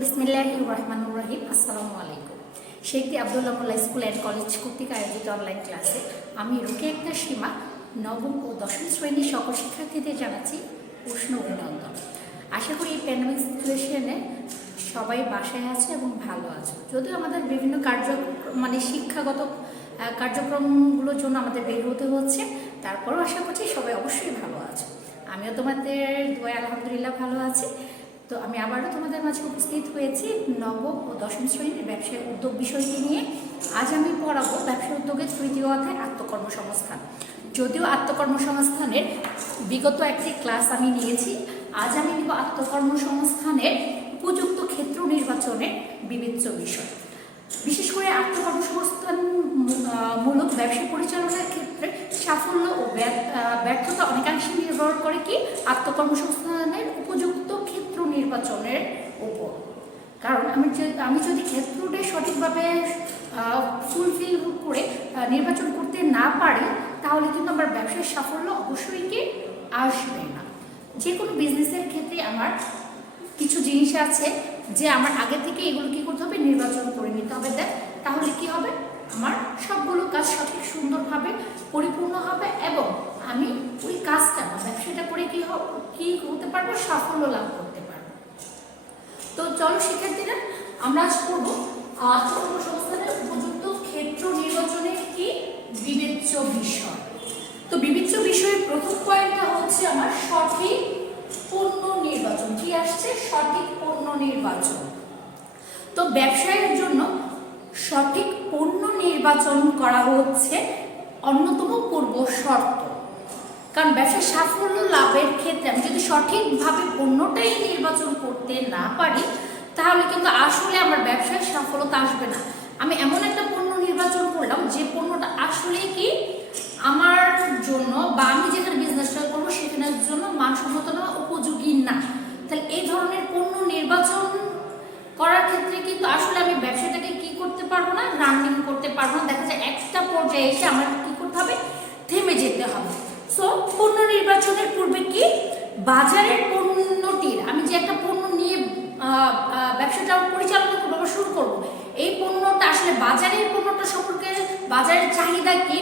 বিসমিল্লাহির রহমানির রহিম। আসসালামু আলাইকুম। শেখ আব্দুল্লাহ মোল্লা স্কুল অ্যান্ড কলেজ কর্তৃক আয়োজিত অনলাইন ক্লাসে আমি রুকিয়া আক্তার সীমা নবম ও দশম শ্রেণীর সকল শিক্ষার্থীদের জানাচ্ছি উষ্ণ অভিনন্দন। আশা করি এই প্যান্ডেমিক সিচুয়েশনে সবাই বাসায় আছে এবং ভালো আছে। যদিও আমাদের বিভিন্ন শিক্ষাগত কার্যক্রমগুলোর জন্য আমাদের বের হতে হচ্ছে, তারপরেও আশা করছি সবাই অবশ্যই ভালো আছে। আমিও তোমাদের দোয়া আলহামদুলিল্লাহ ভালো আছি। তো আমি আবারও তোমাদের মাঝে উপস্থিত হয়েছি নবম ও দশম শ্রেণীর ব্যবসায় উদ্যোগ বিষয়টি নিয়ে। আজ আমি পড়াবো ব্যবসা উদ্যোগের তৃতীয় অধ্যায় আত্মকর্মসংস্থান। যদিও আত্মকর্মসংস্থানের বিগত একটি ক্লাস আমি নিয়েছি, আজ আমি নিব আত্মকর্মসংস্থানের উপযুক্ত ক্ষেত্র নির্বাচনের বিবেচ্য বিষয়। বিশেষ করে আত্মকর্মসংস্থান মূলক ব্যবসা পরিচালনার ক্ষেত্রে সাফল্য ও ব্যর্থতা অনেকাংশে নির্ভর করে কি আত্মকর্মসংস্থানের উপযুক্ত ক্ষেত্র নির্বাচনের উপর। কারণ আমি যদি ক্ষেত্রটা সঠিকভাবে ফুলফিল করে নির্বাচন করতে না পারি, তাহলে কিন্তু আমার ব্যবসার সাফল্য অবশ্যই কি আসবে না। যে কোনো বিজনেসের ক্ষেত্রে আমার কিছু জিনিস আছে যে আমার আগে থেকে এগুলো কি করতে হবে, নির্বাচন করে নিতে হবে। তাহলে কি হবে, আমার সবগুলো কাজ সঠিক সুন্দরভাবে পরিপূর্ণ হবে এবং আমি ওই কাজটা বা ব্যবসাটা করে কি হতে পারবো, সাফল্য লাভ করতে পারবো। তো চলো শিক্ষার্থীরা, আমরা আজ করবো আত্মকর্মসংস্থানের উপযুক্ত ক্ষেত্র নির্বাচনের কি বিবেচ্য বিষয়। তো বিবেচ্য বিষয়ের প্রথম পয়েন্টটা হচ্ছে আমার সঠিক পণ্য নির্বাচন। কি আসছে, সঠিক পণ্য নির্বাচন। তো ব্যবসায়ের জন্য সঠিক পণ্য নির্বাচন করা হচ্ছে অন্যতম পূর্ব শর্ত। কারণ ব্যবসার সাফল্য লাভের ক্ষেত্রে আমি যদি সঠিকভাবে পণ্যটাই নির্বাচন করতে না পারি, তাহলে কিন্তু আসলে আমার ব্যবসায় সফলতা আসবে না। আমি এমন একটা পণ্য নির্বাচন করলাম যে পণ্যটা আসলে কি আমার জন্য বা আমি যেখানে বিজনেসটা করবো সেখানের জন্য মানসম্মত না, উপযোগী না, তাহলে এই ধরনের পণ্য নির্বাচন করার ক্ষেত্রে কিন্তু আসলে আমি ব্যবসাটাকে কি করতে পারবো না, রানিং করতে পারবো না। দেখা যায় একটা পর্যায়ে এসে আমার কি করতে হবে, থেমে যেতে হবে। সো পণ্য নির্বাচনের পূর্বে কি বাজারের পণ্যটির, আমি যে একটা পণ্য নিয়ে ব্যবসাটা পরিচালনা করবো বা শুরু করবো, এই পণ্যটা আসলে বাজারের পণ্যটা সম্পর্কে বাজারের চাহিদা কি,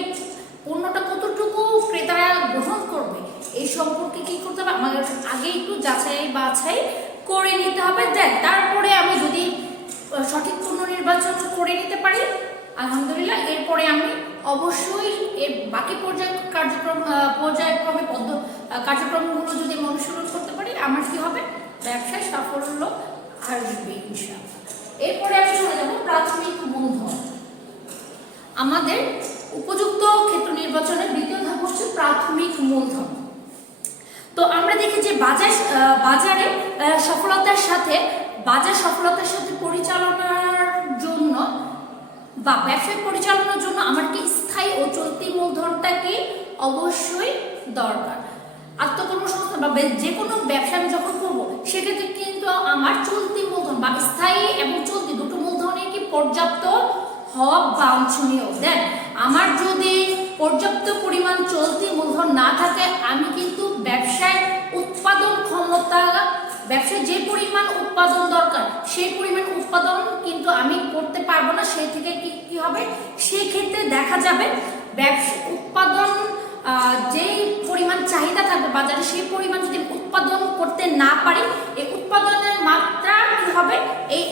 পণ্যটা কতটুকু ক্রেতারা গ্রহণ করবে, এই সম্পর্কে কি করতে হবে, আমার আগে একটু যাচাই বাছাই করে নিতে হবে। তারপরে আমি যদি সঠিক পণ্য নির্বাচন করে নিতে পারি আলহামদুলিল্লাহ, এরপরে আমি অবশ্যই এর বাকি পর্যায়ক্রমে কার্যক্রমগুলো যদি আমি অনুসরণ করতে পারি, আমার কি হবে, ব্যবসায় সাফল্য আসবে ইনশাআল্লাহ। এরপরে আমি চলে যাব প্রাথমিক মূলধন। আমাদের উপযুক্ত ক্ষেত্র নির্বাচনের দ্বিতীয় ধাপ হচ্ছে প্রাথমিক মূলধন। তো আমরা দেখি যে বাজারে সফলতার সাথে পরিচালনার জন্য বা ব্যবসায় পরিচালনার জন্য আমার কি স্থায়ী ও চলতি মূলধনটা কি অবশ্যই দরকার। আত্মকর্মসংস্থান বা যে কোনো ব্যবসা আমি যখন করবো, সেক্ষেত্রে কিন্তু আমার চলতি মূলধন বা স্থায়ী এবং চলতি দুটো মূলধনে কি পর্যাপ্ত হওয়া বাঞ্ছনীয়। আমার যদি পর্যাপ্ত পরিমাণ চলতি মূলধন না থাকে, আমি কিন্তু ব্যবসায় উৎপাদন ক্ষমতা, ব্যবসায় যে পরিমাণ উৎপাদন দরকার সেই পরিমাণ উৎপাদন কিন্তু আমি করতে পারবো না। সেই থেকে কি হবে, সেই ক্ষেত্রে দেখা যাবে ব্যবসা উৎপাদন যেই পরিমাণ চাহিদা থাকবে বাজারে, সেই পরিমাণ যদি উৎপাদন করতে না পারি, এই উৎপাদনের মাত্রা কি হবে, এই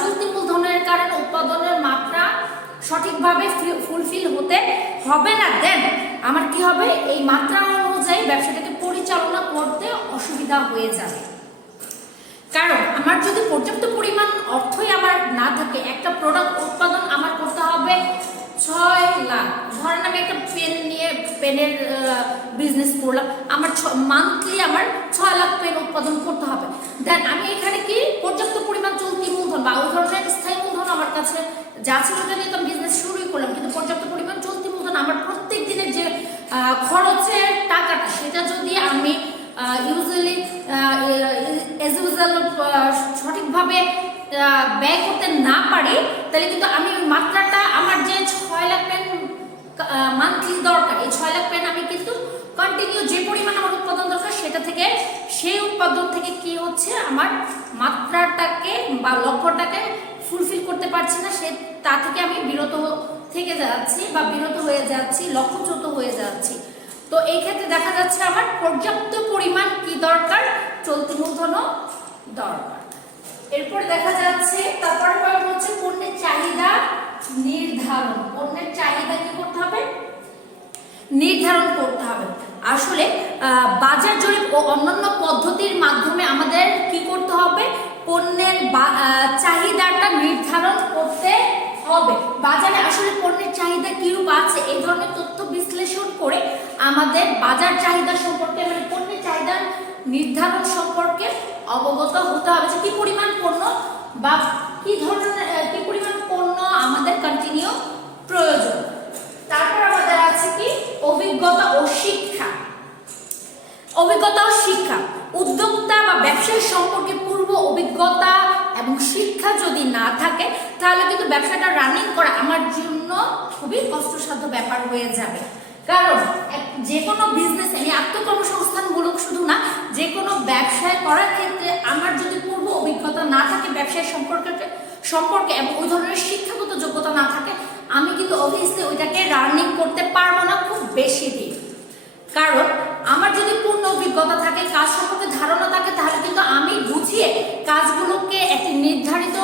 চলতি মূলধনের কারণে উৎপাদনের মাত্রা সঠিকভাবে ফুলফিল হতে হবে না। আমার কি হবে, এই মাত্রা অনুযায়ী ব্যবসাটাকে পরিচালনা করতে অসুবিধা হয়ে যাবে। কারণ আমার যদি পর্যাপ্ত পরিমাণ অর্থই আমার না থাকে, একটা প্রোডাক্ট উৎপাদন আমার করতে হবে 6 লাখ, ধরেন আমি একটা পেনের বিজনেস করলাম, আমার মান্থলি আমার 6 লাখ পেন উৎপাদন করতে হবে। আমি এখানে কি পর্যাপ্ত পরিমাণ চলতি মূলধন বা ওই ধরনের স্থায়ী মূলধন আমার কাছে যা ছিল, ওটা নিয়ে তো আমি বিজনেস শুরুই করলাম, কিন্তু পর্যাপ্ত পরিমাণ চলতি মূলধন আমার প্রত্যেক দিনের যে খরচের টাকাটা, সেটা যদি আমি সঠিকভাবে ব্যয় করতে না পারি, তাহলে কিন্তু আমি ওই মাত্রাটা, আমার যে 6 লাখ পেন মান্থলি দরকার, এই 6 লাখ পেন আমি কিন্তু কন্টিনিউ যে পরিমাণ আমার উৎপাদন দরকার সেটা থেকে, সেই উৎপাদন থেকে কি হচ্ছে, আমার মাত্রাটাকে বা লক্ষ্যটাকে ফুলফিল করতে পারছি না, তা থেকে আমি বিরত হয়ে যাচ্ছি, লক্ষ্যচ্যুত হয়ে যাচ্ছি। তো এই ক্ষেত্রে দেখা যাচ্ছে আমার পর্যাপ্ত পরিমাণ কি দরকার, চলতি মূলধন দরকার। এরপরে দেখা যাচ্ছে তারপরে পয়েন্ট হচ্ছে পণ্যের চাহিদা নির্ধারণ। পণ্যের চাহিদা কি করতে হবে, নির্ধারণ করতে হবে। আসলে বাজার জরিপ ও অন্যান্য পদ্ধতির মাধ্যমে আমাদের কি করতে হবে, পণ্যের চাহিদাটা নির্ধারণ করতে হবে। বাজারে আসলে পণ্যের চাহিদা কিরূপ আছে এই ধরনের তথ্য বিশ্লেষণ করে আমাদের বাজার চাহিদা সম্পর্কে মানে পণ্যের চাহিদা নির্ধারণ সম্পর্কে অবগত হতে হবে যে কি পরিমাণ পণ্য বা কি পরিমাণ পণ্য আমাদের কন্টিনিউ প্রয়োজন। তারপর আমাদের আছে কি অভিজ্ঞতা ও শিক্ষা। অভিজ্ঞতা ও শিক্ষা, উদ্যোক্তা বা ব্যবসায়ী সম্পর্কে পূর্ব অভিজ্ঞতা এবং শিক্ষা যদি না থাকে তাহলে কিন্তু ব্যবসাটা রানিং করা আমার জন্য খুবই কষ্টসাধ্য ব্যাপার হয়ে যাবে। কারণ যে কোনো বিজনেস আমি আত্মকর্মসংস্থানমূলক শুধু না, যে কোনো ব্যবসায় করার ক্ষেত্রে আমার যদি পূর্ব অভিজ্ঞতা না থাকে ব্যবসায় সম্পর্কে এবং ওই ধরনের শিক্ষাগত যোগ্যতা না থাকে, আমি কিন্তু অবভিয়াসলি ওইটাকে রানিং করতে পারবো না খুব বেশি দিন। কারণ আমার যদি পূর্ণ অভিজ্ঞতা থাকে, কাজ সম্পর্কে ধারণা থাকে, তাহলে কিন্তু আমি বুঝিয়ে কাজগুলোকে একটি নির্ধারিত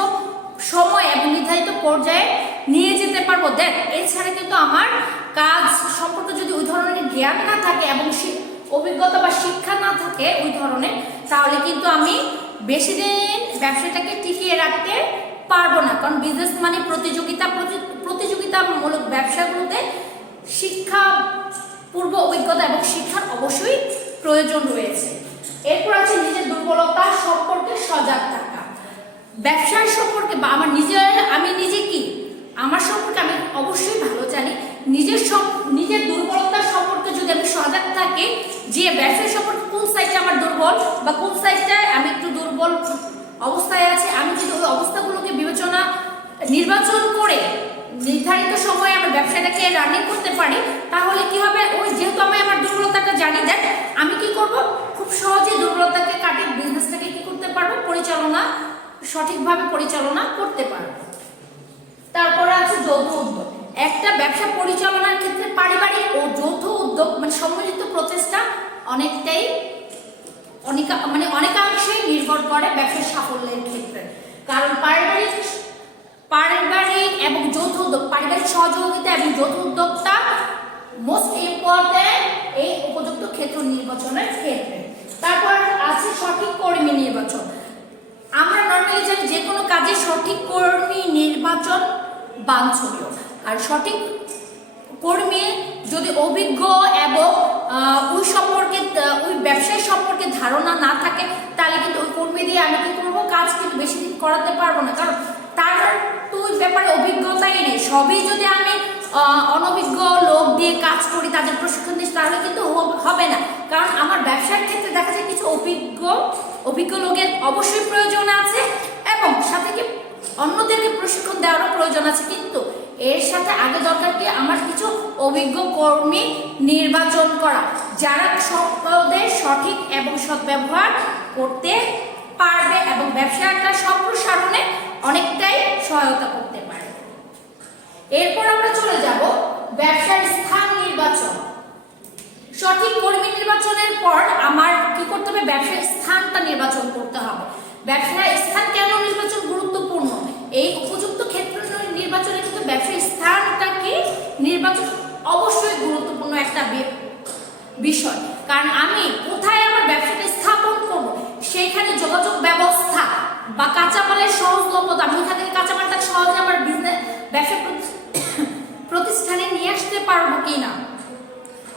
সময় এবং নির্ধারিত পর্যায়ে নিয়ে যেতে পারবো। দেখ এছাড়া কিন্তু আমার কাজ সম্পর্কে যদি ওই ধরনের জ্ঞান না থাকে এবং অভিজ্ঞতা বা শিক্ষা না থাকে ওই ধরনের, তাহলে কিন্তু আমি বেশি দিন ব্যবসাটাকে টিকিয়ে রাখতে পারবো না। কারণ বিজনেস মানে প্রতিযোগিতামূলক ব্যবসাগুলোতে শিক্ষা, পূর্ব অভিজ্ঞতা এবং শিক্ষার অবশ্যই প্রয়োজন রয়েছে। এরপর আছে নিজের দুর্বলতা সম্পর্কে সজাগ থাকা। ব্যবসার সম্পর্কে বা আমি নিজে কি আমার সম্পর্কে আমি অবশ্যই ভালো জানি। নিজের দুর্বলতা সম্পর্কে যদি আমি সজাগ থাকি যে ব্যবসার সম্পর্কে কোন সাইডটা আমার দুর্বল বা কোন সাইডটায় আমি একটু দুর্বল অবস্থায় আছে, আমি যদি ওই অবস্থাগুলোকে নির্বাচন করে নির্ধারিত সময়ে আমার ব্যবসাটাকে রানিং করতে পারি, তাহলে কি হবে, ওই যেহেতু আমি আমার দুর্বলতাটা জানি, দেখ আমি কি করব, খুব সহজে দুর্বলতাকে কাটিয়ে বিজনেসটাকে কি করতে পারবো, সঠিকভাবে পরিচালনা করতে পারবো। তারপরে আছে যৌথ উদ্যোগ। একটা ব্যবসা পরিচালনার ক্ষেত্রে পারিবারিক ও যৌথ উদ্যোগ মানে সম্মিলিত প্রচেষ্টা অনেকাংশেই নির্ভর করে ব্যবসার সাফল্যের ক্ষেত্রে। কারণ পারিবারিক এবং যৌথ উদ্যোগ, পারিবারিক সহযোগিতা এবং যৌথ উদ্যোগটা মোস্ট ইম্পর্টেন্ট এই উপযুক্ত ক্ষেত্র নির্বাচনের ক্ষেত্রে। তারপর আছে সঠিক কর্মী নির্বাচন। আমরা নর্মালি জানি যে কোনো কাজে সঠিক কর্মী নির্বাচন বাঞ্ছনীয়। আর সঠিক কর্মী যদি অভিজ্ঞ এবং ওই ব্যবসায়ী সম্পর্কে ধারণা না থাকে, তাহলে কিন্তু ওই কর্মী দিয়ে আমি কি করবো, কাজ কিন্তু বেশি দিন করাতে পারবো না। কারণ তার তো ওই ব্যাপারে অভিজ্ঞতাই নেই। সবই যদি আমি অনভিজ্ঞ লোক দিয়ে কাজ করি, তাদের প্রশিক্ষণ দিই, তাহলে কিন্তু হবে না। কারণ আমার ব্যবসার ক্ষেত্রে দেখা যায় কিছু অভিজ্ঞ লোকের অবশ্যই প্রয়োজন আছে এবং সাথে কি অন্যদেরকে প্রশিক্ষণ দেওয়ারও প্রয়োজন আছে। কিন্তু এর সাথে আগে দরকার কি আমার কিছু অভিজ্ঞ কর্মী নির্বাচন করা, যারা সম্পদের সঠিক এবং সদ্ব্যবহার করতে পারবে এবং ব্যবসাটা সম্প্রসারণে অনেকটাই সহায়তা করতে পারে। এরপর আমরা চলে যাব ব্যবসার স্থান নির্বাচন। সঠিক কর্মী নির্বাচনের পর আমার কি করতে হবে, ব্যবসার স্থানটা নির্বাচন করতে হবে। ব্যবসার স্থান কেন নির্বাচন গুরুত্বপূর্ণ, এই উপযুক্ত ক্ষেত্র নির্বাচনে কিন্তু ব্যবসার স্থানটা কি নির্বাচন অবশ্যই গুরুত্বপূর্ণ একটা বিষয়। কারণ আমি কোথায় আমার ব্যবসাটা স্থাপন করব, সেইখানে যোগাযোগ ব্যবস্থা বা কাঁচামালের সহজলভ্যতা, আমি ওখান থেকে কাঁচামালটা সহজে আমার ব্যবসা প্রতিষ্ঠানে নিয়ে আসতে পারবো কিনা,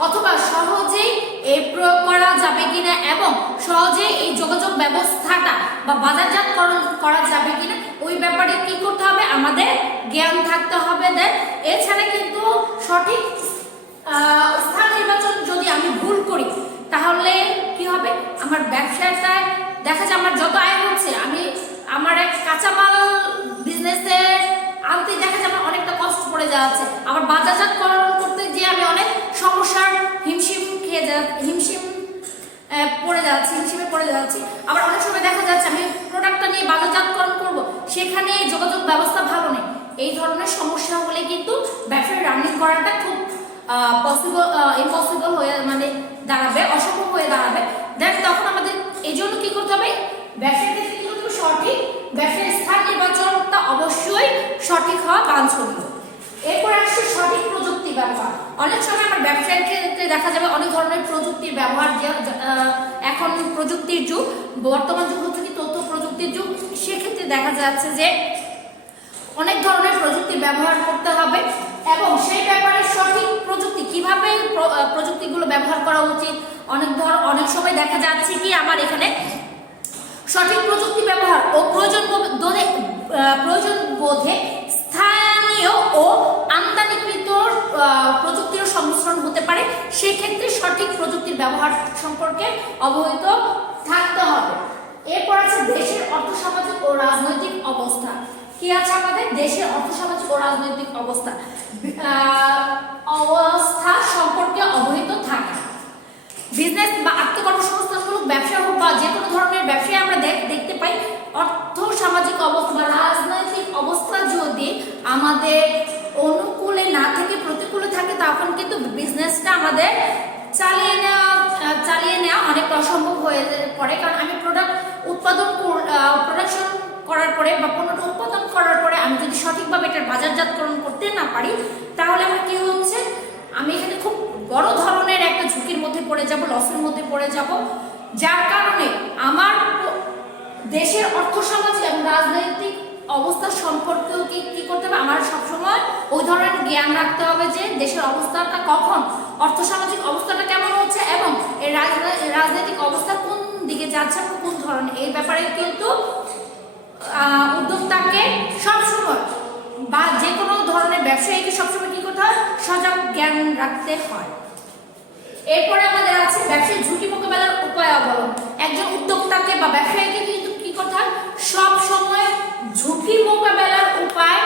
অথবা সহজেই এই প্রয়োগ করা যাবে কিনা এবং সহজে এই যোগাযোগ ব্যবস্থাটা বা বাজারজাতকরণ করা যাবে কিনা, ওই ব্যাপারে কি করতে হবে, আমাদের জ্ঞান থাকতে হবে। এছাড়া কিন্তু সঠিক স্থান নির্বাচন যদি আমি ভুল করি, তাহলে কি হবে, আমার ব্যবসাটায় দেখা যায় আমার যত আয় হচ্ছে, আমার এক কাঁচামাল বিজনেসে আনতে দেখা যায় আমার অনেকটা কষ্ট পড়ে যাচ্ছে, আবার বাজারজাতকরণ করতে গিয়ে আমি অনেক সমস্যার হিমশিমে পড়ে যাচ্ছি। আবার অনেক সময় দেখা যাচ্ছে আমি প্রোডাক্টটা নিয়ে বাজারজাতকরণ করব, সেখানে করাটা খুব ইম্পসিবল হয়ে মানে দাঁড়াবে, অসম্ভব হয়ে দাঁড়াবে। দেন তখন আমাদের এই জন্য কি করতে হবে, ব্যবসার ক্ষেত্রে কি করতে হবে, সঠিক ব্যবসার স্থান নির্বাচনটা অবশ্যই সঠিক হওয়া বাঞ্ছনীয়। এরপর আসছে সঠিক প্রযুক্তি ব্যবহার। অনেক সময় আমার ব্যবসার ক্ষেত্রে দেখা যাবে অনেক ধরনের প্রযুক্তির ব্যবহার, এখন প্রযুক্তির যুগ, বর্তমান যুগ হচ্ছে কি তথ্য প্রযুক্তির যুগ, সেক্ষেত্রে দেখা যাচ্ছে যে অনেক ধরনের প্রযুক্তি ব্যবহার করতে হবে এবং সেই ব্যাপারে সঠিক প্রযুক্তি কিভাবে প্রযুক্তিগুলো ব্যবহার করা উচিত। অনেক সময় দেখা যাচ্ছে কি আমার এখানে সঠিক প্রযুক্তি ব্যবহার ও প্রয়োজন বোধে স্থানীয় ও আমদানিকৃত প্রযুক্তির সংমিশ্রণ হতে পারে। সেক্ষেত্রে সঠিক প্রযুক্তির ব্যবহার সম্পর্কে অবহিত থাকতে হবে। এরপর আছে দেশের অর্থসামাজিক ও রাজনৈতিক অবস্থা। কি আছে আমাদের দেশের অর্থসামাজিক ও রাজনৈতিক অবস্থা সম্পর্কে অবহিত থাকা। বিজনেস বা আত্মকর্মসংস্থানমূলক ব্যবসা হোক বা যে কোনো ধরনের ব্যবসায় আমরা দেখতে পাই অর্থ সামাজিক অবস্থা বা রাজনৈতিক অবস্থা যদি আমাদের অনুকূলে না থেকে প্রতিকূলে থাকে তখন কিন্তু বিজনেসটা আমাদের চালিয়ে নেওয়া অনেক অসম্ভব হয়ে পড়ে। কারণ আমি প্রোডাকশন করার পরে বা পণ্যটা উৎপাদন করার পরে আমি যদি সঠিকভাবে এটার বাজারজাতকরণ করতে না পারি তাহলে আমার কি হচ্ছে, আমি এখানে খুব বড় ধরনের একটা ঝুঁকির মধ্যে পড়ে যাব, লসের মধ্যে পড়ে যাব। যার কারণে আমার দেশের অর্থসামাজিক এবং রাজনৈতিক অবস্থা সম্পর্কেও কি করতে হবে, আমার সবসময় ওই ধরনের জ্ঞান রাখতে হবে যে দেশের অবস্থাটা কখন, অর্থসামাজিক অবস্থাটা কেমন হচ্ছে এবং এই রাজনৈতিক অবস্থা কোন দিকে যাচ্ছে, কোন ধরনের, এই ব্যাপারে কিন্তু উদ্যোক্তাকে সবসময় বা যে কোনো ধরনের ব্যবসায়ীকে সবসময় কি করতে হয়, সজাগ জ্ঞান রাখতে হয়। এরপরে আমাদের আছে ব্যবসায়িক ঝুঁকি মোকাবেলার উপায় অবলম্বন। একজন উদ্যোক্তাকে বা ব্যবসায়ীকে কিন্তু কি করতে হয়, সব সময় ঝুঁকি মোকাবেলার উপায়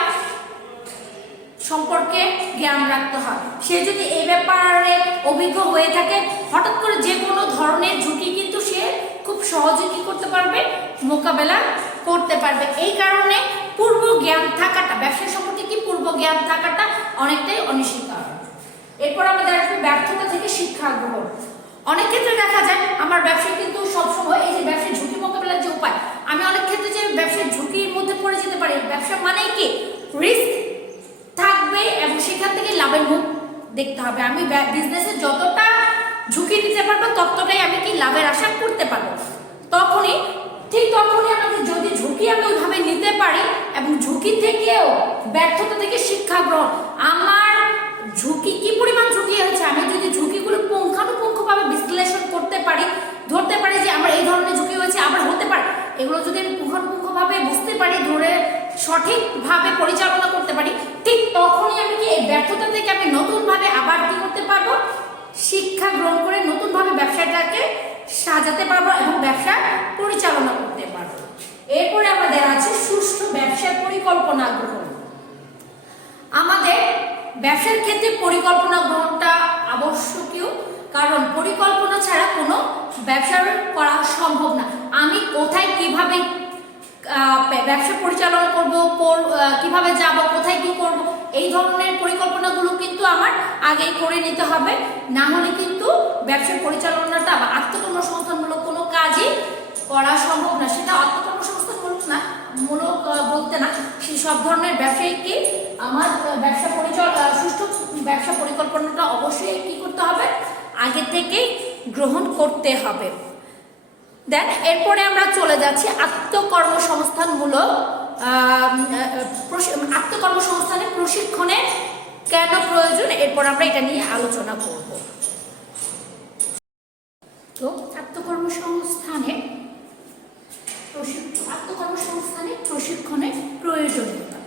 সম্পর্কে জ্ঞান রাখতে হয়। সে যদি এই ব্যাপারে অভিজ্ঞ হয়ে থাকে হঠাৎ করে যে কোনো ধরনের ঝুঁকি কিন্তু সে খুব সহজে কি করতে পারবে, মোকাবেলা করতে পারবে। এই কারণে পূর্ব জ্ঞান থাকাটা, ব্যবসা সম্পর্কে কি পূর্ব জ্ঞান থাকাটা অনেকটাই অনিশ্চিত। এরপর আমাদের আসবে ব্যর্থতা থেকে শিক্ষা গ্রহণ। অনেক ক্ষেত্রে দেখা যায় আমার ব্যবসায় কিন্তু সবসময় এই যে ব্যবসায় ঝুঁকি মোকাবেলার যে উপায়, আমি অনেক ক্ষেত্রে যে ব্যবসায় ঝুঁকির মধ্যে পড়ে যেতে পারি। ব্যবসা মানে কি রিস্ক থাকবে এবং সেখান থেকে লাভের মুখ দেখতে হবে। আমি বিজনেসে যতটা ঝুঁকি নিতে পারবো ততটাই আমি কি লাভের আশা করতে পারবো। তখনই আমাদের যদি ঝুঁকি আমি ওইভাবে নিতে পারি এবং ঝুঁকি থেকেও ব্যর্থতা থেকে শিক্ষা গ্রহণ, আমার ঝুঁকি কি পরিমাণ ঝুঁকি হচ্ছে, আমি যদি ঝুঁকিগুলো পুঙ্খানুপুঙ্খভাবে বিশ্লেষণ করতে পারি, ধরতে পারি যে আমার এই ধরনের ঝুঁকি হয়েছে, আবার হতে পারে, এগুলো যদি আমি পুঙ্খানুপুঙ্খভাবে বুঝতে পারি, ধরে সঠিকভাবে পরিচালনা করতে পারি, ঠিক তখনই আমি কি এই ব্যর্থতা থেকে আমি নতুনভাবে আবার কি করতে পারবো, শিক্ষা গ্রহণ করে নতুনভাবে ব্যবসাটাকে সাজাতে পারবো এবং ব্যবসা পরিচালনা করতে পারবো। এরপরে আমাদের আছে সুষ্ঠু ব্যবসার পরিকল্পনা গ্রহণ। আমাদের ব্যবসার ক্ষেত্রে পরিকল্পনা গ্রহণটা আবশ্যকীয়, কারণ পরিকল্পনা ছাড়া কোনো ব্যবসা করা সম্ভব না। আমি কোথায় কিভাবে ব্যবসা পরিচালনা করব, কিভাবে যাব, কোথায় কি করব, এই ধরনের পরিকল্পনাগুলো কিন্তু আমার আগেই করে নিতে হবে। না হলে কিন্তু ব্যবসা পরিচালনাটা বা আত্মকর্মসংস্থানমূলক কোনো কাজই করা সম্ভব না। সেটা আত্মকর্মসংস্থানমূলক না মূলক বলতে না, সেই সব ধরনের ব্যবসায়ীকে আমার সুষ্ঠু ব্যবসা পরিকল্পনাটা অবশ্যই কি করতে হবে, আগে থেকেই গ্রহণ করতে হবে। দেন এরপরে আমরা চলে যাচ্ছি আত্মকর্মসংস্থানের প্রশিক্ষণের কেন প্রয়োজন, এরপর আমরা এটা নিয়ে আলোচনা করব। তো আত্মকর্মসংস্থানের প্রশিক্ষণের প্রয়োজনীয়তা।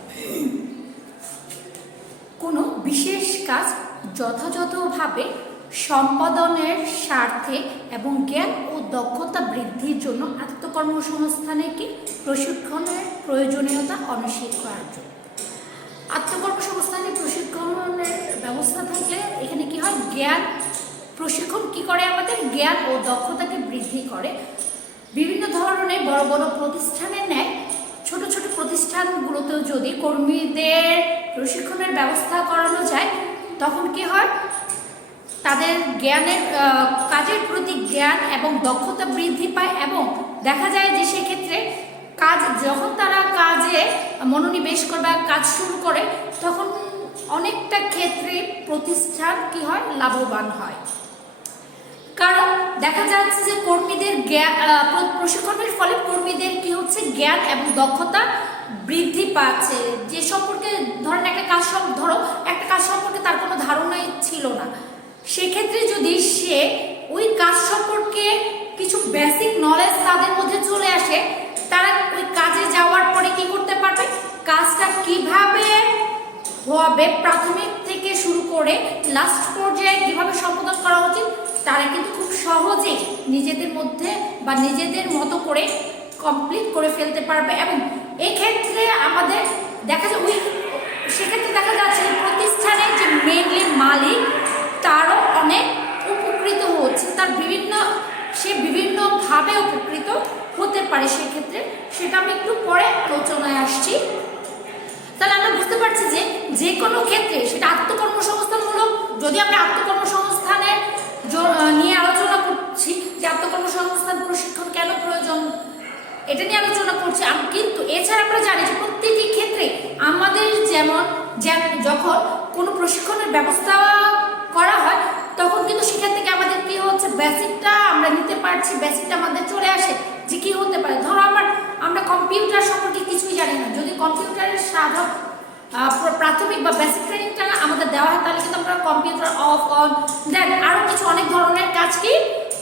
কোনো বিশেষ কাজ যথাযথভাবে সম্পাদনের স্বার্থে এবং জ্ঞান ও দক্ষতা বৃদ্ধির জন্য আত্মকর্মসংস্থানের প্রশিক্ষণের প্রয়োজনীয়তা অনস্বীকার্য। আত্মকর্মসংস্থানের প্রশিক্ষণের ব্যবস্থা থাকলে এখানে কি হয়, জ্ঞান প্রশিক্ষণ কি করে, আমাদের জ্ঞান ও দক্ষতাকে বৃদ্ধি করে। বিভিন্ন ধরনের বড় বড় প্রতিষ্ঠানের ন্যায় ছোট ছোট প্রতিষ্ঠানগুলোতেও যদি কর্মীদের প্রশিক্ষণের ব্যবস্থা করানো যায় তখন কি হয়, তাদের জ্ঞানের কাজের প্রতি জ্ঞান এবং দক্ষতা বৃদ্ধি পায় এবং দেখা যায় যে সেক্ষেত্রে কাজ যখন তারা কাজে মনোনিবেশ করে বা কাজ শুরু করে তখন অনেকটা ক্ষেত্রে প্রতিষ্ঠান কি হয়, লাভবান হয়। কারণ দেখা যাচ্ছে যে কর্মীদের জ্ঞান প্রশিক্ষণের ফলে কর্মীদের কি হচ্ছে, জ্ঞান এবং দক্ষতা বৃদ্ধি পাচ্ছে। যে সম্পর্কে ধরেন একটা কাজ সম্পর্কে তার কোনো ধারণাই ছিল না, সেক্ষেত্রে যদি সে ওই কাজ সম্পর্কে কিছু বেসিক নলেজ তাদের মধ্যে চলে আসে, তারা ওই কাজে যাওয়ার পরে কি করতে পারবে, কাজটা কিভাবে হবে প্রাথমিক থেকে শুরু করে লাস্ট পর্যায়ে কিভাবে সম্পাদন করা উচিত, তারা কিন্তু খুব সহজেই নিজেদের মধ্যে বা নিজেদের মতো করে কমপ্লিট করে ফেলতে পারবে। এবং এক্ষেত্রে আমাদের সেক্ষেত্রে দেখা যাচ্ছে প্রতিষ্ঠানের যে মেইনলি মালিক তারও অনেক উপকৃত হচ্ছে, সে বিভিন্নভাবে উপকৃত হতে পারে। সেক্ষেত্রে সেটা আমি একটু পরে আলোচনায় আসছি। তাহলে আমরা বুঝতে পারছি যে যে কোনো ক্ষেত্রে সেটা আত্মকর্মসংস্থানমূলক, যদি আমরা আত্মকর্মসংস্থানের নিয়ে আলোচনা করছি যে আত্মকর্মসংস্থান প্রশিক্ষণ কেন প্রয়োজন, এটা নিয়ে আলোচনা করছি। কিন্তু এছাড়া আমরা জানি যে প্রত্যেকটি ক্ষেত্রে আমাদের যখন কোনো প্রশিক্ষণের ব্যবস্থা করা হয় তখন কিন্তু সেখান থেকে আমাদের কি হচ্ছে, বেসিকটা আমরা নিতে পারছি, বেসিকটা আমাদের চলে আসে যে কি হতে পারে। ধরো আমরা কম্পিউটার সম্পর্কে কিছুই জানি না, যদি কম্পিউটারের প্রাথমিক বা বেসিক ট্রেনিংটা আমাদের দেওয়া হয় তাহলে কিন্তু আমরা কম্পিউটার অফ অন দেন আরও কিছু অনেক ধরনের কাজ কি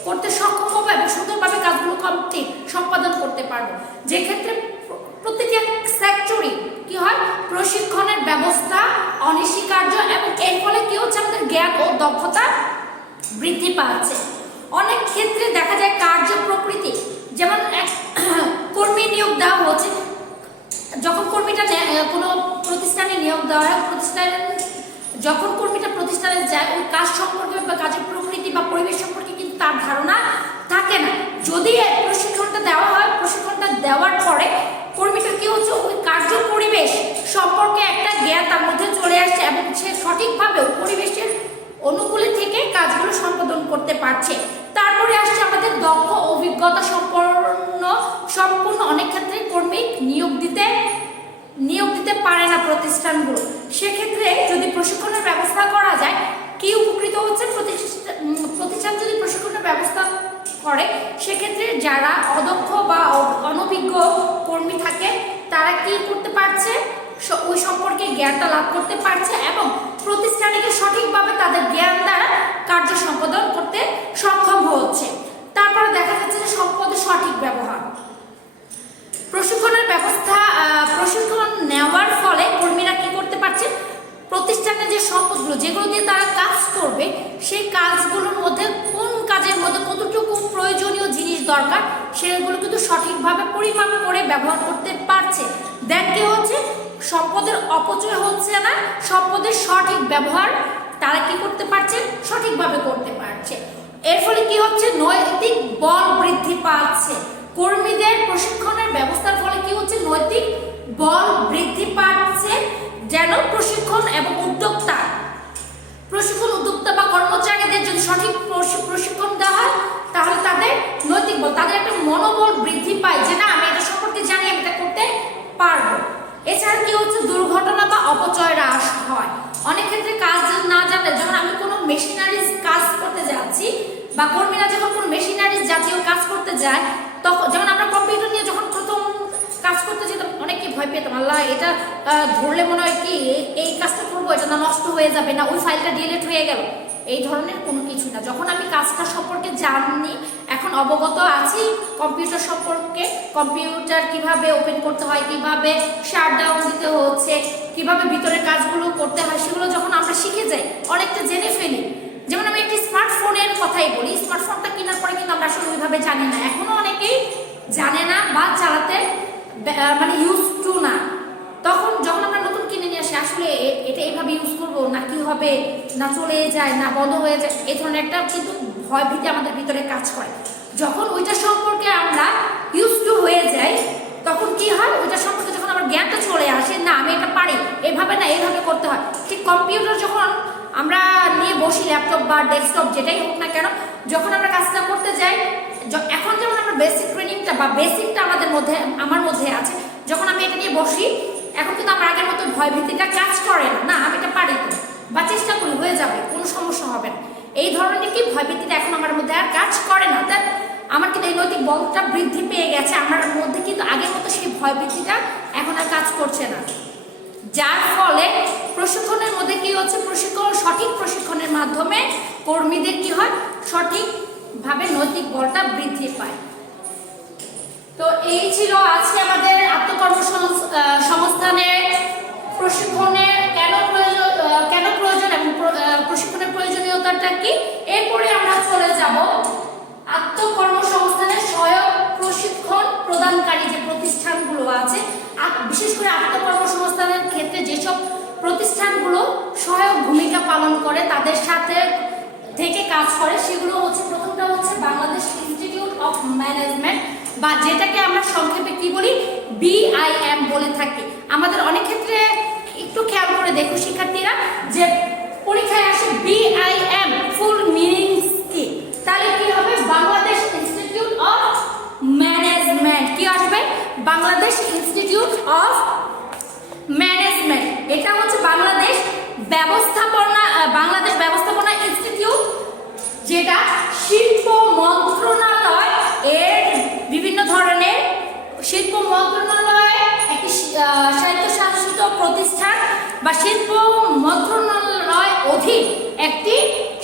করতে সক্ষম হবো এবং সুন্দরভাবে কাজগুলো কমপ্লিট সম্পাদন করতে পারবো। যে ক্ষেত্রে প্রত্যেকটি সেক্টরে কি হয়, প্রশিক্ষণের ব্যবস্থা অনস্বীকার্য এবং এর ফলে কি হচ্ছে, আমাদের জ্ঞান ও দক্ষতা বৃদ্ধি পাচ্ছে। অনেক ক্ষেত্রে দেখা যায় কার্য প্রকৃতি, যেমন কর্মী নিয়োগ দেওয়া হচ্ছে, যখন কর্মীটা কোনো প্রতিষ্ঠানে নিয়োগ দেওয়া হয়, যখন কর্মীটা প্রতিষ্ঠানে যায় ওই কাজ সম্পর্কে বা কাজের প্রকৃতি বা পরিবেশ সম্পর্কে কিন্তু তার ধারণা থাকে না। যদি প্রশিক্ষণটা দেওয়া হয়, প্রশিক্ষণটা দেওয়ার পরে কর্মীটার কি হচ্ছে, ওই কার্য পরিবেশ সম্পর্কে একটা জ্ঞান তার মধ্যে চলে আসছে এবং সে সঠিকভাবে পরিবেশের অনুকূলে থেকে কাজগুলো সম্পাদন করতে পারছে। তারপরে আসছে আমাদের দক্ষ অভিজ্ঞতা সম্পূর্ণ অনেক ক্ষেত্রে কর্মী নিয়োগ দিতে পারে না প্রতিষ্ঠানগুলো। সেক্ষেত্রে যদি প্রশিক্ষণের ব্যবস্থা করা যায়, কি উপকৃত হচ্ছে, প্রতিষ্ঠান যদি প্রশিক্ষণের ব্যবস্থা করে সেক্ষেত্রে যারা অদক্ষ বা অনভিজ্ঞ কর্মী থাকে তারা কি করতে পারছে, ওই সম্পর্কে জ্ঞানটা লাভ করতে পারছে এবং প্রতিষ্ঠানকে সঠিকভাবে তাদের জ্ঞান দ্বারা কার্য সম্পাদন করতে সক্ষম হচ্ছে। তারপরে দেখা যাচ্ছে যে সম্পদের সঠিক ব্যবহার, প্রশিক্ষণ নেওয়ার ফলে কর্মীরা কি করতে পারছে, প্রতিষ্ঠানের যে সম্পদগুলো যেগুলো দিয়ে তারা কাজ করবে সেই কাজগুলোর মধ্যে কোন কাজের মধ্যে কতটুকু প্রয়োজনীয় জিনিস দরকার সেগুলো কিন্তু সঠিকভাবে পরিমাপ করে ব্যবহার করতে পারছে। দেন কি হচ্ছে, সম্পদের অপচয় হচ্ছে না, সম্পদের সঠিক ব্যবহার তারা কি করতে পারছে, সঠিকভাবে করতে পারছে। এর ফলে কি হচ্ছে, নৈতিক বল বৃদ্ধি পাচ্ছে। কর্মীদের প্রশিক্ষণের ব্যবস্থার ফলে কি হচ্ছে, নৈতিক বল বৃদ্ধি পাচ্ছে। যেন প্রশিক্ষণ উদ্যোক্তা বা কর্মচারীদের যদি সঠিক প্রশিক্ষণ দেওয়া হয় তাহলে তাদের নৈতিক বল, তাদের একটা মনোবল বৃদ্ধি পায় যে না আমি এটা সম্পর্কে জানি, আমি এটা করতে পারবো। এছাড়া কি হচ্ছে, দুর্ঘটনা বা অপচয় হ্রাস হয়। অনেক ক্ষেত্রে কাজ না জানলে, যখন আমি কোনো মেশিনারিজ কাজ করতে যাচ্ছি বা কর্মীরা যখন কোনো মেশিনারিজ জাতীয় কাজ করতে যায়, তখন যেমন আমরা কম্পিউটার নিয়ে যখন প্রথম কাজ করতে যেতাম অনেকে ভয় পেতাম, আল্লাহ এটা ধরলে মনে হয় কি এই কাজটা করবো, এটা না নষ্ট হয়ে যাবে, না ওই ফাইলটা ডিলিট হয়ে গেল, এই ধরনের কোনো কিছু না। যখন আমি কাজটা সম্পর্কে জানি, এখন অবগত আছি কম্পিউটার সম্পর্কে, কম্পিউটার কিভাবে ওপেন করতে হয়, কিভাবে শাটডাউন দিতে হচ্ছে, কিভাবে ভিতরের কাজগুলো করতে হয়, সেগুলো যখন আমরা শিখে যাই, অনেকটা জেনে ফেলি। যেমন আমি একটি স্মার্টফোনের কথাই বলি, স্মার্টফোনটা কেনার পরে কিন্তু আমরা আসলে ওইভাবে জানি না, এখনো অনেকেই জানে না বা চালাতে ইউজ টু না। তখন যখন আমরা নতুন কিনে নিয়ে আসি, আসলে এটা এইভাবে ইউজ করবো না, কি হবে, না চলে যায়, না বন্ধ হয়ে যায়, এই ধরনের একটা কিন্তু ভয় ভীতি আমাদের ভিতরে কাজ করে। যখন ওইটা সম্পর্কে আমরা ইউজ টু হয়ে যাই তখন কি হয়, ওইটা সম্পর্কে যখন আমার জ্ঞানটা চলে আসে, না আমি এটা পারি, এভাবে না এইভাবে করতে হয়। ঠিক কম্পিউটার যখন আমরা নিয়ে বসি ল্যাপটপ বা ডেস্কটপ যেটাই হোক না কেন, যখন আমরা কাজটা করতে যাই, এখন যেমন আমরা বেসিক ট্রেনিংটা বা বেসিকটা আমার মধ্যে আছে, যখন আমি এটা নিয়ে বসি এখন কিন্তু আমার আগের মতো ভয় ভীতিটা কাজ করে না, আমি এটা পারি তো বা চেষ্টা করি, হয়ে যাবে, কোনো সমস্যা হবে না, এই ধরনের কি ভয় ভীতিটা এখন আমার মধ্যে আর কাজ করে না। তাই আমার কিন্তু এই নৈতিক বলটা বৃদ্ধি পেয়ে গেছে, আমার মধ্যে কিন্তু আগের মতো সেই ভয় ভীতিটা এখন আর কাজ করছে না, যার ফলে প্রশিক্ষণের মধ্যে কি হচ্ছে, সঠিক প্রশিক্ষণের মাধ্যমে কর্মীদের কি হয়, সঠিকভাবে নৈতিক বলটা বৃদ্ধি পায়। তো এই ছিল আজকে আমাদের আত্মকর্মসংস্থানের প্রশিক্ষণের কেন প্রয়োজন এবং প্রশিক্ষণের প্রয়োজনীয়তাটা কি। এরপরে আমরা চলে যাব আত্মকর্মসংস্থানের সহায়ক প্রশিক্ষণ প্রদানকারী যে প্রতিষ্ঠানগুলো আছে, বিশেষ করে আত্মকর্মসংস্থানের ক্ষেত্রে যেসব প্রতিষ্ঠানগুলো সহায়ক ভূমিকা পালন করে, তাদের সাথে থেকে কাজ করে, সেগুলো হচ্ছে, প্রথমটা হচ্ছে বাংলাদেশ ইনস্টিটিউট অফ ম্যানেজমেন্ট, বা যেটাকে আমরা সংক্ষেপে কি বলি, BIM বলে থাকি। আমাদের অনেক ক্ষেত্রে একটু খেয়াল করে দেখো শিক্ষার্থীরা, যে পরীক্ষায় আসে BIM ফুল মিনিংস কি, তাহলে কি হবে, বাংলাদেশ ইনস্টিটিউট অফ ম্যানেজমেন্ট, কি আসবে, বাংলাদেশ ইনস্টিটিউট অফ ম্যানেজমেন্ট। এটা হচ্ছে বাংলাদেশ ব্যবস্থাপনা ইনস্টিটিউট, যেটা শিল্প মন্ত্রণালয় এর বিভিন্ন ধরনের, শিল্প মন্ত্রণালয় একটি স্বায়ত্তশাসিত প্রতিষ্ঠান বা শিল্প মন্ত্রণালয় অধীন একটি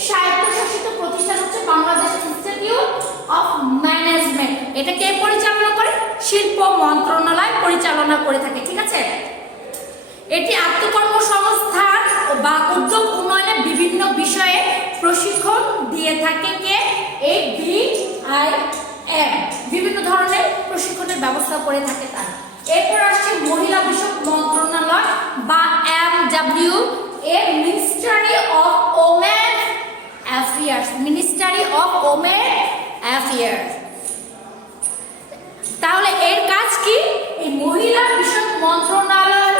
স্বায়ত্তশাসিত প্রতিষ্ঠান হচ্ছে বাংলাদেশ ইনস্টিটিউট অফ ম্যানেজমেন্ট। এটা কে পরিচালনা করে, শিল্প মন্ত্রণালয় পরিচালনা করে থাকে, ঠিক আছে। এটি আত্মকর্মসংস্থান বা উদ্যোগ উন্নয়নের বিভিন্ন বিষয়ে প্রশিক্ষণ দিয়ে থাকে, কে, এই BIM বিভিন্ন ধরনের প্রশিক্ষণের ব্যবস্থা করে থাকে তারা। এরপর আসছে মহিলা বিষয়ক মন্ত্রণালয় বা MWA, ministry of women affairs. তাহলে এর কাজ কি, এই মহিলা বিষয়ক মন্ত্রণালয়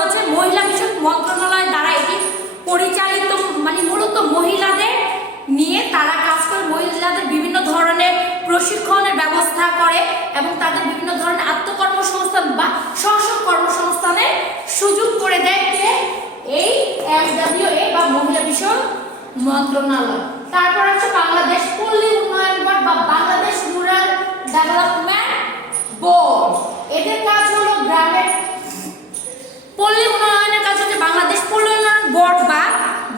হচ্ছে মহিলা বিষয়ক মন্ত্রণালয় দ্বারা এটি পরিচালিত, মানে মূলত মহিলাদের নিয়ে তারা কাজ করে, মহিলাদের বিভিন্ন ধরনের প্রশিক্ষণের ব্যবস্থা করে এবং তাদের বিভিন্ন ধরনের আত্মকর্মসংস্থান বা স্ব কর্মসংস্থানের সুযোগ করে দেয় এই MWA বা মহিলা বিষয়ক মন্ত্রণালয়। তারপর আছে বাংলাদেশ পল্লী উন্নয়ন বোর্ড বা বাংলাদেশ রুরাল ডেভেলপমেন্ট বোর্ড। এদের কাজ হলো গ্রামের পল্লী উন্নয়নের কাজ হচ্ছে বাংলাদেশ পল্লী উন্নয়ন বোর্ড বা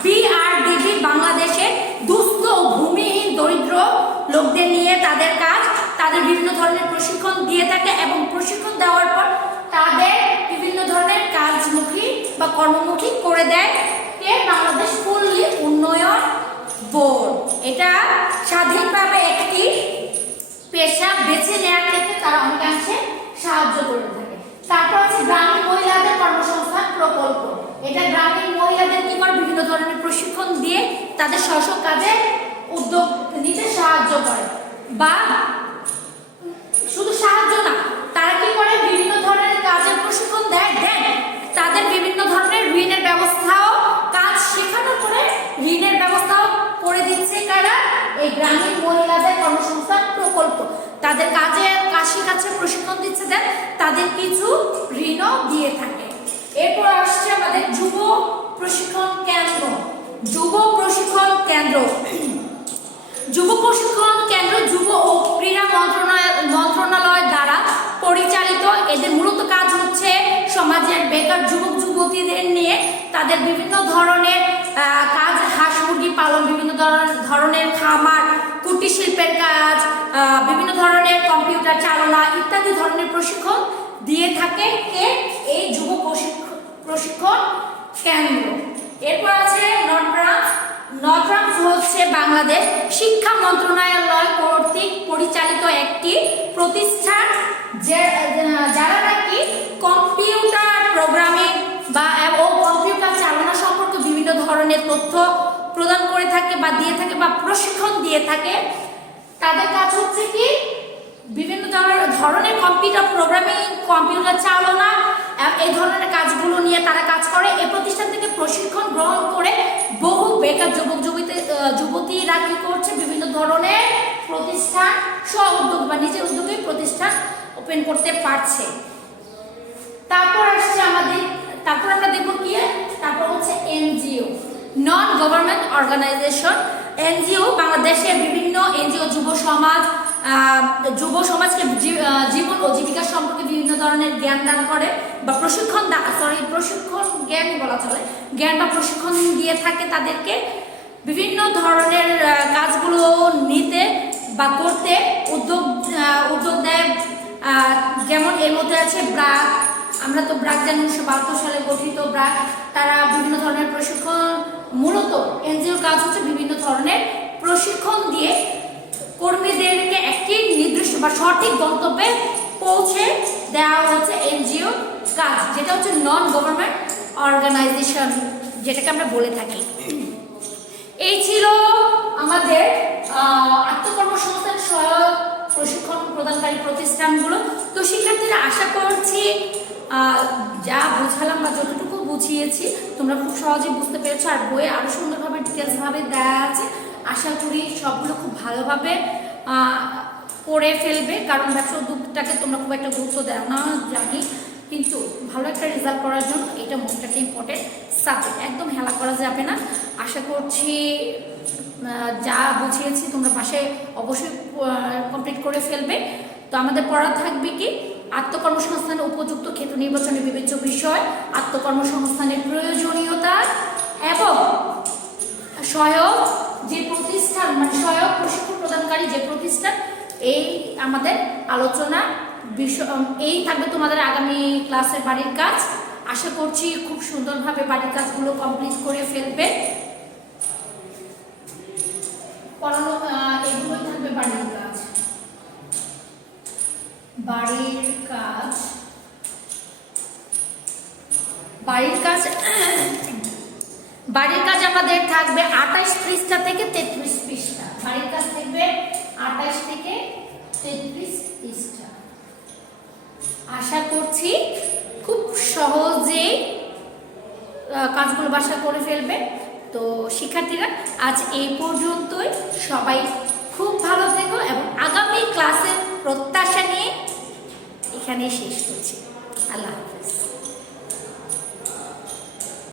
BRDB, বাংলাদেশের দুস্থ ও ভূমিহীন দরিদ্র লোকদের নিয়ে তাদের কাজ, তাদের বিভিন্ন ধরনের প্রশিক্ষণ দিয়ে থাকে এবং প্রশিক্ষণ দেওয়ার পর তাদের বিভিন্ন ধরনের কাজমুখী বা কর্মমুখী করে দেয় বাংলাদেশ পল্লী উন্নয়ন বোর্ড। এটা স্বাধীনভাবে একটি পেশা বেছে নেওয়ার ক্ষেত্রে তারা অনেকাংশে সাহায্য করে থাকে। তারপর আছে গ্রামীণ মহিলাদের কর্মসংস্থান প্রকল্প। এটা গ্রামীণ মহিলাদের কি করে, বিভিন্ন ধরনের প্রশিক্ষণ দিয়ে তাদের স্ব কাজে উদ্যোগ নিতে সাহায্য করে, বা শুধু সাহায্য না, তারা কি করে, বিভিন্ন ধরনের কাজের প্রশিক্ষণ দেন, তাদের বিভিন্ন ধরনের ঋণের ব্যবস্থাও, কাজ শেখানোর পরে ঋণের ব্যবস্থাও করে দিচ্ছে কারা, এই গ্রামীণ মহিলাদের কর্মসংস্থান প্রকল্প। তাদের কাজ শেখাচ্ছে, প্রশিক্ষণ দিচ্ছে, দেন তাদের কিছু ঋণও দিয়ে থাকে। এরপর আসছে আমাদের যুব প্রশিক্ষণ কেন্দ্র। যুব প্রশিক্ষণ কেন্দ্র যুব ও ক্রীড়া মন্ত্রণালয় দ্বারা পরিচালিত। এদের মূলত কাজ হচ্ছে সমাজের বেকার যুবক যুবতীদের নিয়ে তাদের বিভিন্ন ধরনের কাজ, হাঁস মুরগি পালন, বিভিন্ন ধরনের খামার, কুটির শিল্পের কাজ, বিভিন্ন ধরনের কম্পিউটার চালনা ইত্যাদি ধরনের প্রশিক্ষণ দিয়ে থাকে এই যুব প্রশিক্ষণ কেন্দ্র। এরপর আছে নটরামস হচ্ছে বাংলাদেশ শিক্ষা মন্ত্রণালয় কর্তৃক পরিচালিত একটি প্রতিষ্ঠান, যারা নাকি কম্পিউটার প্রোগ্রামিং ও কম্পিউটার চালনা সম্পর্কে বিভিন্ন ধরনের তথ্য প্রদান করে থাকে বা দিয়ে থাকে বা প্রশিক্ষণ দিয়ে থাকে। তাদের কাজ হচ্ছে কি, বিভিন্ন ধরনের কম্পিউটার প্রোগ্রামিং, কম্পিউটার চালনা এই ধরনের কাজগুলো নিয়ে তারা কাজ করে। এই প্রতিষ্ঠান থেকে প্রশিক্ষণ গ্রহণ করে বহু বেকার যুবতীরা কি করছে, বিভিন্ন ধরনের প্রতিষ্ঠান স্ব উদ্যোগ বা নিজের উদ্যোগে প্রতিষ্ঠান ওপেন করতে পারছে। তারপর আসছে তারপর আমরা দেখবো কি, তারপর হচ্ছে NGO, non government organisation. NGO বাংলাদেশের বিভিন্ন এনজিও যুব সমাজকে জীবন ও জীবিকা সম্পর্কে বিভিন্ন ধরনের জ্ঞান দান করে বা প্রশিক্ষণ জ্ঞান বলা চলে, জ্ঞান বা প্রশিক্ষণ দিয়ে থাকে তাদেরকে বিভিন্ন ধরনের কাজগুলো নিতে বা করতে উদ্যোগ দেয়। যেমন এর মধ্যে আছে ব্রাক, আমরা তো ব্রাক জানি 1972 সালে গঠিত ব্রাক। তারা বিভিন্ন ধরনের প্রশিক্ষণ, মূলত এনজিওর কাজ হচ্ছে বিভিন্ন ধরনের প্রশিক্ষণ দিয়ে কর্মীদেরকে একটি নির্দিষ্ট বা সঠিক গন্তব্যে পৌঁছে দেওয়া হচ্ছে এনজিও কাজ, যেটা হচ্ছে নন গভর্নমেন্ট অর্গানাইজেশন, যেটাকে আমরা বলে থাকি। এই ছিল আমাদের আত্মকর্মসংস্থান সহায়ক প্রশিক্ষণ প্রদানকারী প্রতিষ্ঠানগুলো। তো শিক্ষার্থীরা, আশা করছি যা বোঝালাম বা যতটুকু বুঝিয়েছি তোমরা খুব সহজে বুঝতে পেরেছো, আর বইয়ে আরো সুন্দরভাবে ডিটেলসভাবে দেওয়া আছে। আশা করি সবগুলো খুব ভালোভাবে পড়ে ফেলবে, কারণ ব্যবসা উদ্যোগটাকে তোমরা খুব একটা গুরুত্ব দাও না জানি, কিন্তু ভালো একটা রেজাল্ট করার জন্য এটা মোস্ট একটা ইম্পর্টেন্ট সাবজেক্ট, একদম হেলা করা যাবে না। আশা করছি যা বুঝিয়েছি তোমরা পাশে অবশ্যই কমপ্লিট করে ফেলবে। তো আমাদের পড়া থাকবে কি, আত্মকর্মসংস্থানের উপযুক্ত ক্ষেত্র নির্বাচনে বিবেচ্য বিষয়, আত্মকর্মসংস্থানের প্রয়োজনীয়তা এবং সহায়ক যে প্রতিষ্ঠান, মানে সহায়ক প্রশিক্ষণ প্রদানকারী যে প্রতিষ্ঠান, এই আমাদের আলোচনা বিষয়। এই থাকবে তোমাদের আগামী ক্লাসের বাড়ির কাজ। আশা করছি খুব সুন্দরভাবে বাড়ির কাজগুলো কমপ্লিট করে ফেলবে। পড়ানো এগুলোই থাকবে বাড়ির কাজ। বাড়ির কাজ আমাদের থাকবে 28 পৃষ্ঠা থেকে 33 পৃষ্ঠা। বাড়ির কাজ থাকবে 28 থেকে 33 পৃষ্ঠা। আশা করছি খুব সহজেই কাজগুলো বাসা করে ফেলবে। তো শিক্ষার্থীরা, আজ এই পর্যন্তই। সবাই খুব ভালো থেকো এবং আগামী ক্লাসের প্রত্যাশা নিয়ে এখানে শেষ করছি। আল্লাহ হাফেজ।